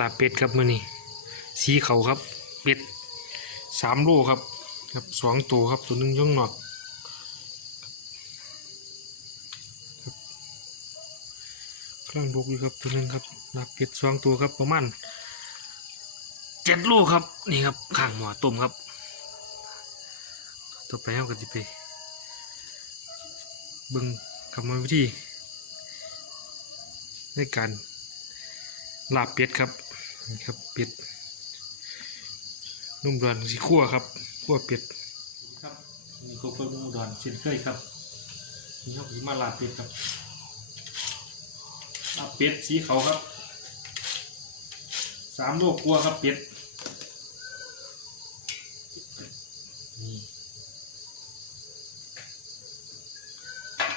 ลาบเป็ดครับมือนี้สีเขาครับ เป็ดสามโลครับครับสองตัวครับตัวหนึงย่องหนอกครับกำลังลุกอยู่ครับตัวหนึงครับลาบเป็ดสองตัวครับประมาณเจ็ดโลครับนี่ครับข้างหม้อต้มครับต่อไปเราก็จะไปเบิ่งกรรมวิธีในการลาบเป็ดครับ นี่ครับเป็ดนุ่มดอนสีขั่วครับขั่วเป็ดครับนี่ก็เพิ่มนุ่มดอนเช่นเคยครับนี่ครับที่มาลาเป็ดครับลาเป็ดสีเขาครับสามโลกลัวครับเป็ดนี่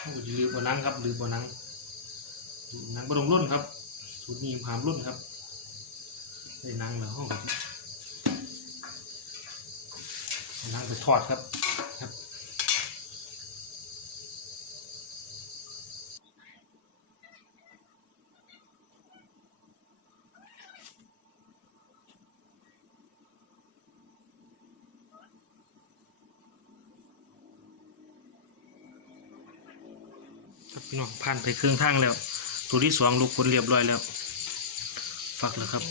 โอ้ยลืมบ่อนังครับลืมบ่อนังนังบดงรุ่นครับสูตรนี้พามรุ่นครับ ได้หนังแล้วห้องนังไปทอดครับครับ ครับพี่น้องผ่านไปครึ่งทางแล้ว ตัวที่สองลูกคนเรียบร้อยแล้ว ฝักแล้วครับ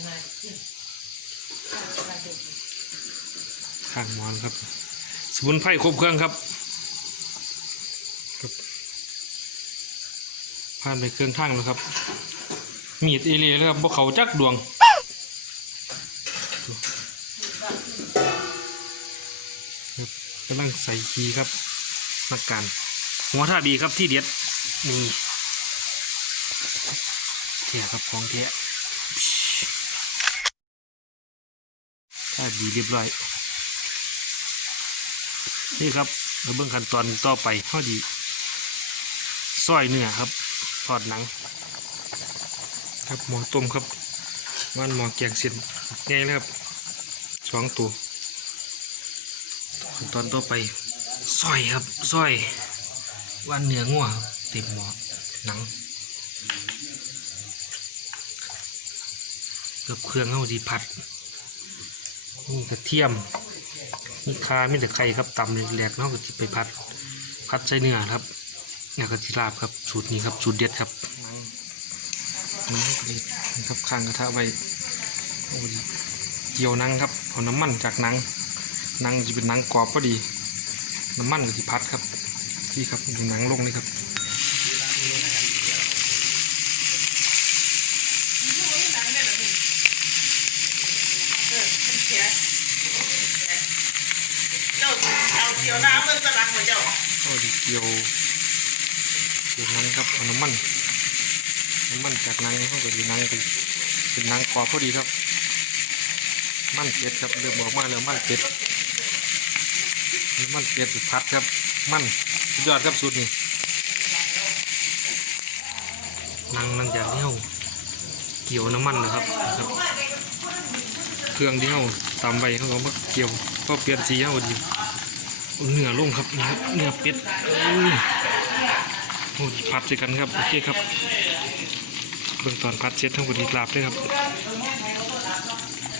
ข้างมอนครับ สมุนไพรครบเครื่องครับครับผ่านไปเครื่องทางแล้วครับ มีดเอเลียแล้วครับพวกเขาจักดวงครับกำลังใส่ขีครับนักการหัวท่าดีครับที่เด็ดนี่เทียครับของเทีย ท่าดีเรียบร้อย นี่ครับมาเบิ่งขั้นตอนต่อไปเท่าดีซอยเนื้อครับทอดหนัง ครับหมอต้มครับมันหมอแกงเส้นง่ายเลยครับสองตัวขั้นตอนต่อไปซอยครับซอยวันเนื้องัวเต็มหมอหนังกับเครื่องเอาดีผัด นี่กระเทียมนี่คาไม่แต่ไข่ครับตำแหลกๆเนอกจากไปผัดผัดใส่เนื้อครับแล้วก็จิลาบครับสูตรนี้ครับสูตรเด็ดครับหนังนี่ครับข้างกระทะไว้โอ้ยเกี่ยวนังครับเอาน้ำมันจากนังนังจะเป็นนังกรอบพอดี น้ำมันก็จะพัดครับที่ครับดูนังลงนี่ครับ เจ้าเอาเกี่ยวน้ำเมื่อตะลังมาเจ้าก็ดีเกี่ยวเกี่ยวนังครับน้ำมันน้ำมันจากนังเขาก็ดีนังเป็นเป็นหนังกรอพอดีครับ มันเป็ดครับเริ่มออกมาแล้วมันเป็ดมันเป็ดพัดครับ มันสุดยอดครับสูตรนี้นังนังจากที่เขาเกี่ยวน้ำมันนะครับครับเครื่องที่เขาตำไว้เขาก็มาเกี่ยวก็เปลี่ยนสีเขาดี เนื้อลงครับนะครับเนื้อเป็ดโอ้ยผัดใส่กันครับ โอเคครับเบื้องตอนผัดเสร็ดทั้งหมดนี้ลาบเลยครับ